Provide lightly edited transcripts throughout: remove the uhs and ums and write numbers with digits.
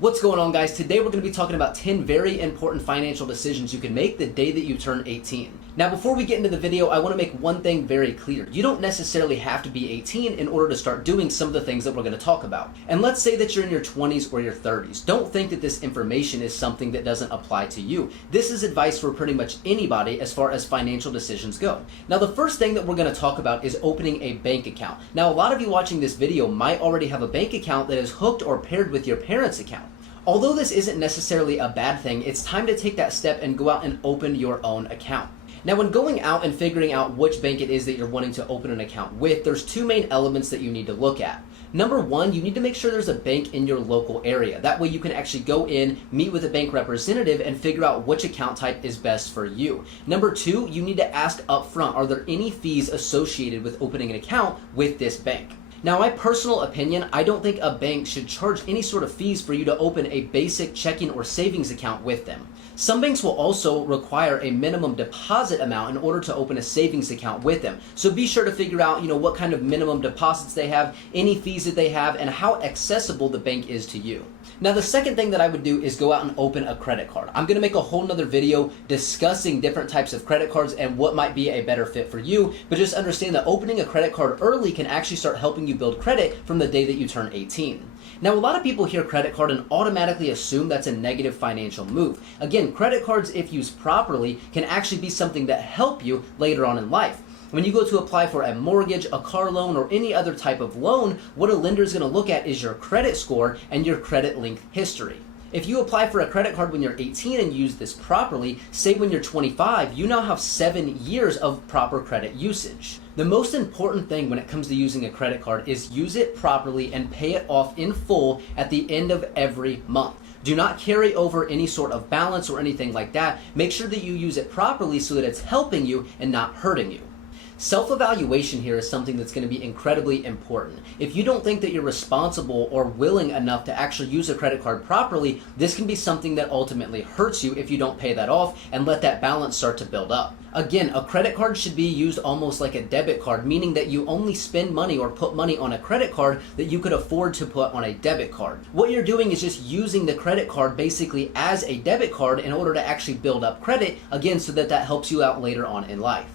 What's going on, guys? Today we're going to be talking about 10 very important financial decisions you can make the day that you turn 18. Now, before we get into the video, I want to make one thing very clear. You don't necessarily have to be 18 in order to start doing some of the things that we're going to talk about. And let's say that you're in your 20s or your 30s. Don't think that this information is something that doesn't apply to you. This is advice for pretty much anybody as far as financial decisions go. Now, the first thing that we're going to talk about is opening a bank account. Now, a lot of you watching this video might already have a bank account that is hooked or paired with your parents' account. Although this isn't necessarily a bad thing, it's time to take that step and go out and open your own account. Now, when going out and figuring out which bank it is that you're wanting to open an account with, there's two main elements that you need to look at. Number one, you need to make sure there's a bank in your local area. That way you can actually go in, meet with a bank representative, and figure out which account type is best for you. Number two, you need to ask up front, are there any fees associated with opening an account with this bank? Now, my personal opinion, I don't think a bank should charge any sort of fees for you to open a basic checking or savings account with them. Some banks will also require a minimum deposit amount in order to open a savings account with them. So be sure to figure out, what kind of minimum deposits they have, any fees that they have, and how accessible the bank is to you. Now, the second thing that I would do is go out and open a credit card. I'm going to make a whole nother video discussing different types of credit cards and what might be a better fit for you, but just understand that opening a credit card early can actually start helping you build credit from the day that you turn 18. Now, a lot of people hear credit card and automatically assume that's a negative financial move. Again, credit cards, if used properly, can actually be something that help you later on in life. When you go to apply for a mortgage, a car loan, or any other type of loan, what a lender is going to look at is your credit score and your credit length history. If you apply for a credit card when you're 18 and use this properly, say when you're 25, you now have 7 years of proper credit usage. The most important thing when it comes to using a credit card is use it properly and pay it off in full at the end of every month. Do not carry over any sort of balance or anything like that. Make sure that you use it properly so that it's helping you and not hurting you. Self-evaluation here is something that's going to be incredibly important. If you don't think that you're responsible or willing enough to actually use a credit card properly, this can be something that ultimately hurts you if you don't pay that off and let that balance start to build up. Again, a credit card should be used almost like a debit card, meaning that you only spend money or put money on a credit card that you could afford to put on a debit card. What you're doing is just using the credit card basically as a debit card in order to actually build up credit, again, so that helps you out later on in life.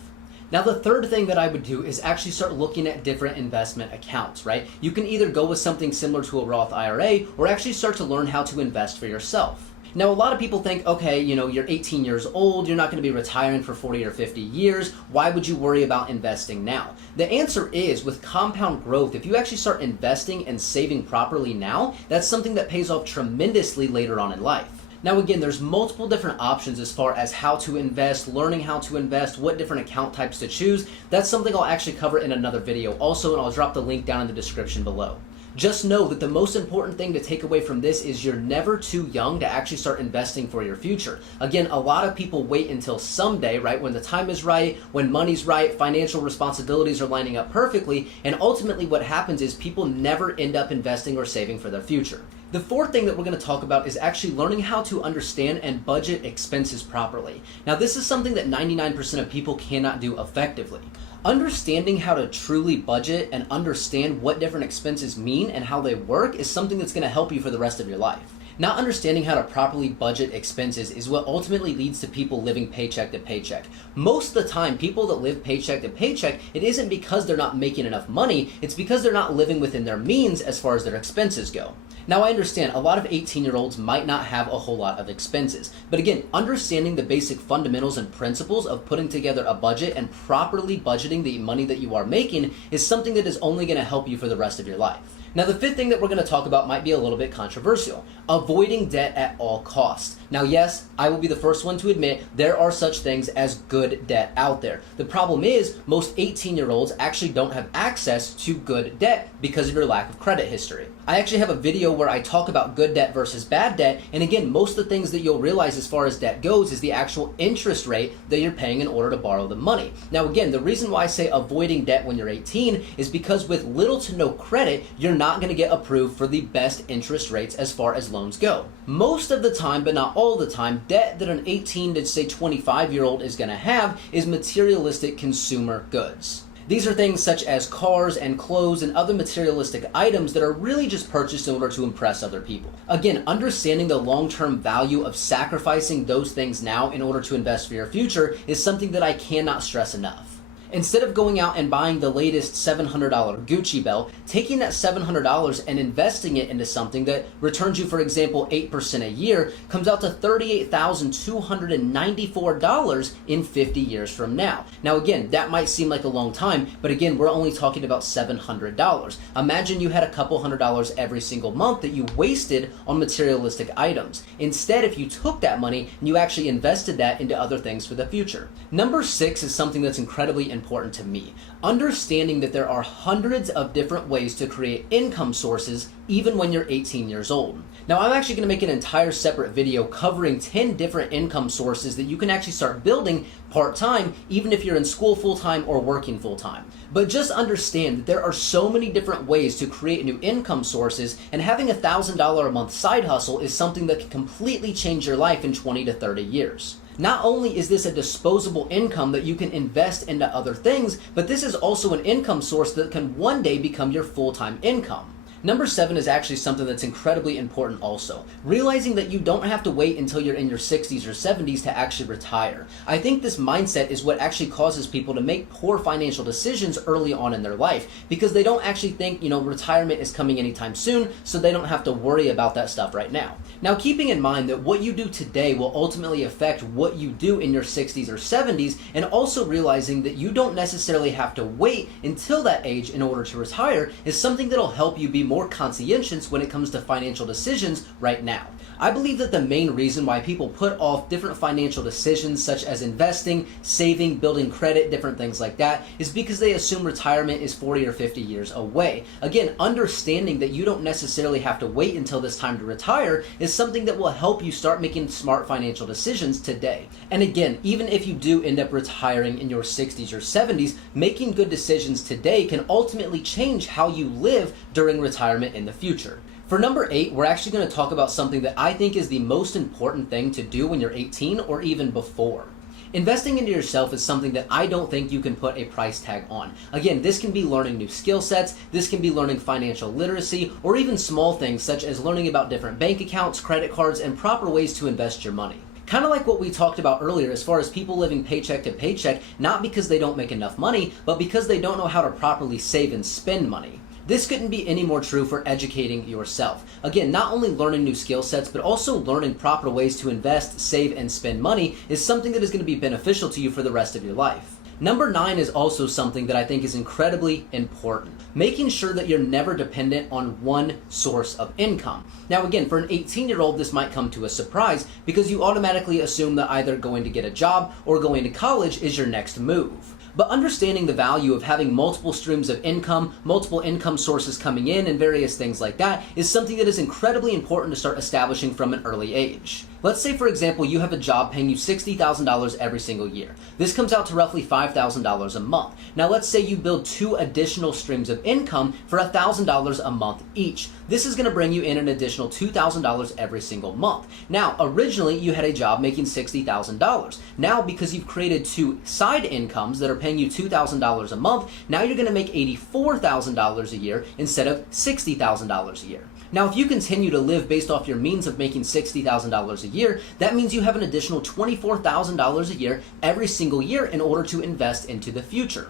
Now, the third thing that I would do is actually start looking at different investment accounts, right? You can either go with something similar to a Roth IRA or actually start to learn how to invest for yourself. Now, a lot of people think, okay, you're 18 years old, you're not going to be retiring for 40 or 50 years. Why would you worry about investing now? The answer is with compound growth, if you actually start investing and saving properly now, that's something that pays off tremendously later on in life. Now, again, there's multiple different options as far as how to invest, learning how to invest, what different account types to choose. That's something I'll actually cover in another video also, and I'll drop the link down in the description below. Just know that the most important thing to take away from this is you're never too young to actually start investing for your future. Again, a lot of people wait until someday, right, when the time is right, when money's right, financial responsibilities are lining up perfectly, and ultimately what happens is people never end up investing or saving for their future. The fourth thing that we're going to talk about is actually learning how to understand and budget expenses properly. Now, this is something that 99% of people cannot do effectively. Understanding how to truly budget and understand what different expenses mean and how they work is something that's going to help you for the rest of your life. Not understanding how to properly budget expenses is what ultimately leads to people living paycheck to paycheck. Most of the time, people that live paycheck to paycheck, it isn't because they're not making enough money, it's because they're not living within their means as far as their expenses go. Now, I understand a lot of 18-year-olds might not have a whole lot of expenses, but again, understanding the basic fundamentals and principles of putting together a budget and properly budgeting the money that you are making is something that is only going to help you for the rest of your life. Now, the fifth thing that we're going to talk about might be a little bit controversial: avoiding debt at all costs. Now, yes, I will be the first one to admit there are such things as good debt out there. The problem is most 18-year-olds actually don't have access to good debt because of your lack of credit history. I actually have a video where I talk about good debt versus bad debt, and again, most of the things that you'll realize as far as debt goes is the actual interest rate that you're paying in order to borrow the money. Now, again, the reason why I say avoiding debt when you're 18 is because with little to no credit, you're not going to get approved for the best interest rates as far as loans go. Most of the time, but not all the time, debt that an 18 to say 25-year-old is going to have is materialistic consumer goods. These are things such as cars and clothes and other materialistic items that are really just purchased in order to impress other people. Again, understanding the long-term value of sacrificing those things now in order to invest for your future is something that I cannot stress enough. Instead of going out and buying the latest $700 Gucci belt, taking that $700 and investing it into something that returns you, for example, 8% a year, comes out to $38,294 in 50 years from now. Now again, that might seem like a long time, but again, we're only talking about $700. Imagine you had a couple $100 every single month that you wasted on materialistic items. Instead, if you took that money and you actually invested that into other things for the future. Number 6 is something that's incredibly important to me. Understanding that there are hundreds of different ways to create income sources even when you're 18 years old. Now, I'm actually going to make an entire separate video covering 10 different income sources that you can actually start building part-time, even if you're in school full-time or working full-time. But just understand that there are so many different ways to create new income sources, and having a $1,000 a month side hustle is something that can completely change your life in 20 to 30 years. Not only is this a disposable income that you can invest into other things, but this is also an income source that can one day become your full-time income. Number 7 is actually something that's incredibly important also. Realizing that you don't have to wait until you're in your 60s or 70s to actually retire. I think this mindset is what actually causes people to make poor financial decisions early on in their life, because they don't actually think, retirement is coming anytime soon, so they don't have to worry about that stuff right now. Now, keeping in mind that what you do today will ultimately affect what you do in your 60s or 70s, and also realizing that you don't necessarily have to wait until that age in order to retire is something that'll help you be more conscientious when it comes to financial decisions right now. I believe that the main reason why people put off different financial decisions such as investing, saving, building credit, different things like that, is because they assume retirement is 40 or 50 years away. Again, understanding that you don't necessarily have to wait until this time to retire is something that will help you start making smart financial decisions today. And again, even if you do end up retiring in your 60s or 70s, making good decisions today can ultimately change how you live during retirement in the future. For number 8, we're actually going to talk about something that I think is the most important thing to do when you're 18 or even before. Investing into yourself is something that I don't think you can put a price tag on. Again, this can be learning new skill sets, this can be learning financial literacy, or even small things such as learning about different bank accounts, credit cards, and proper ways to invest your money. Kind of like what we talked about earlier as far as people living paycheck to paycheck, not because they don't make enough money, but because they don't know how to properly save and spend money. This couldn't be any more true for educating yourself. Again, not only learning new skill sets, but also learning proper ways to invest, save, and spend money is something that is going to be beneficial to you for the rest of your life. Number 9 is also something that I think is incredibly important. Making sure that you're never dependent on one source of income. Now again, for an 18-year-old, this might come to a surprise because you automatically assume that either going to get a job or going to college is your next move. But understanding the value of having multiple streams of income, multiple income sources coming in, and various things like that is something that is incredibly important to start establishing from an early age. Let's say, for example, you have a job paying you $60,000 every single year. This comes out to roughly $5,000 a month. Now let's say you build 2 additional streams of income for $1,000 a month each. This is going to bring you in an additional $2,000 every single month. Now, originally you had a job making $60,000. Now, because you've created 2 side incomes that are paying you $2,000 a month, now you're going to make $84,000 a year instead of $60,000 a year. Now, if you continue to live based off your means of making $60,000 a year, that means you have an additional $24,000 a year every single year in order to invest into the future.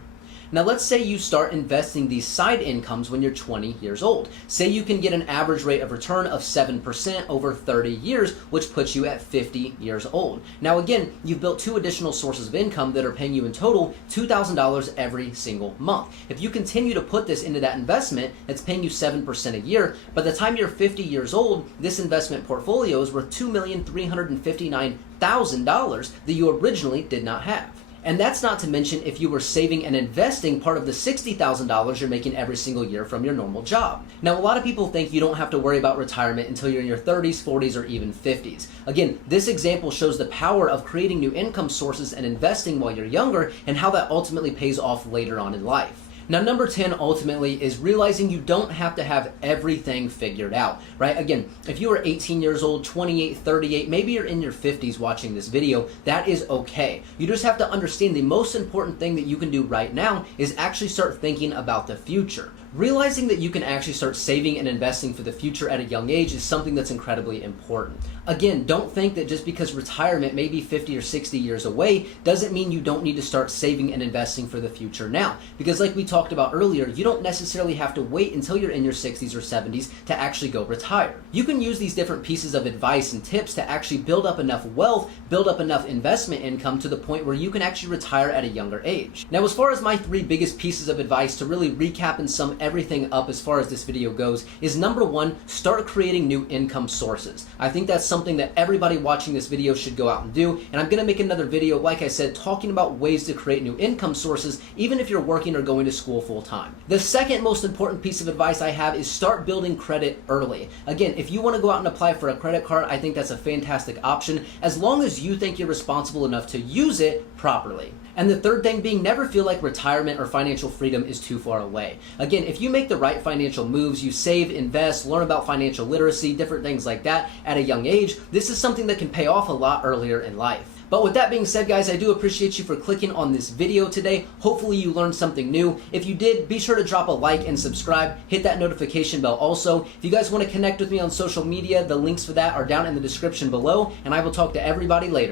Now let's say you start investing these side incomes when you're 20 years old. Say you can get an average rate of return of 7% over 30 years, which puts you at 50 years old. Now again, you've built 2 additional sources of income that are paying you in total $2,000 every single month. If you continue to put this into that investment, that's paying you 7% a year. By the time you're 50 years old, this investment portfolio is worth $2,359,000 that you originally did not have. And that's not to mention if you were saving and investing part of the $60,000 you're making every single year from your normal job. Now, a lot of people think you don't have to worry about retirement until you're in your 30s, 40s, or even 50s. Again, this example shows the power of creating new income sources and investing while you're younger and how that ultimately pays off later on in life. Now, number 10 ultimately is realizing you don't have to have everything figured out, right? Again, if you are 18 years old, 28, 38, maybe you're in your 50s watching this video, that is okay. You just have to understand the most important thing that you can do right now is actually start thinking about the future. Realizing that you can actually start saving and investing for the future at a young age is something that's incredibly important. Again, don't think that just because retirement may be 50 or 60 years away doesn't mean you don't need to start saving and investing for the future now. Because like we talked about earlier, you don't necessarily have to wait until you're in your 60s or 70s to actually go retire. You can use these different pieces of advice and tips to actually build up enough wealth, build up enough investment income to the point where you can actually retire at a younger age. Now, as far as my 3 biggest pieces of advice to really recap and sum everything up as far as this video goes is number 1, start creating new income sources. I think that's something that everybody watching this video should go out and do, and I'm going to make another video, like I said, talking about ways to create new income sources even if you're working or going to school full time. The second most important piece of advice I have is start building credit early. Again, if you want to go out and apply for a credit card, I think that's a fantastic option as long as you think you're responsible enough to use it properly. And the third thing being, never feel like retirement or financial freedom is too far away. Again, if you make the right financial moves, you save, invest, learn about financial literacy, different things like that at a young age, this is something that can pay off a lot earlier in life. But with that being said, guys, I do appreciate you for clicking on this video today. Hopefully you learned something new. If you did, be sure to drop a like and subscribe. Hit that notification bell also. If you guys want to connect with me on social media, the links for that are down in the description below, and I will talk to everybody later.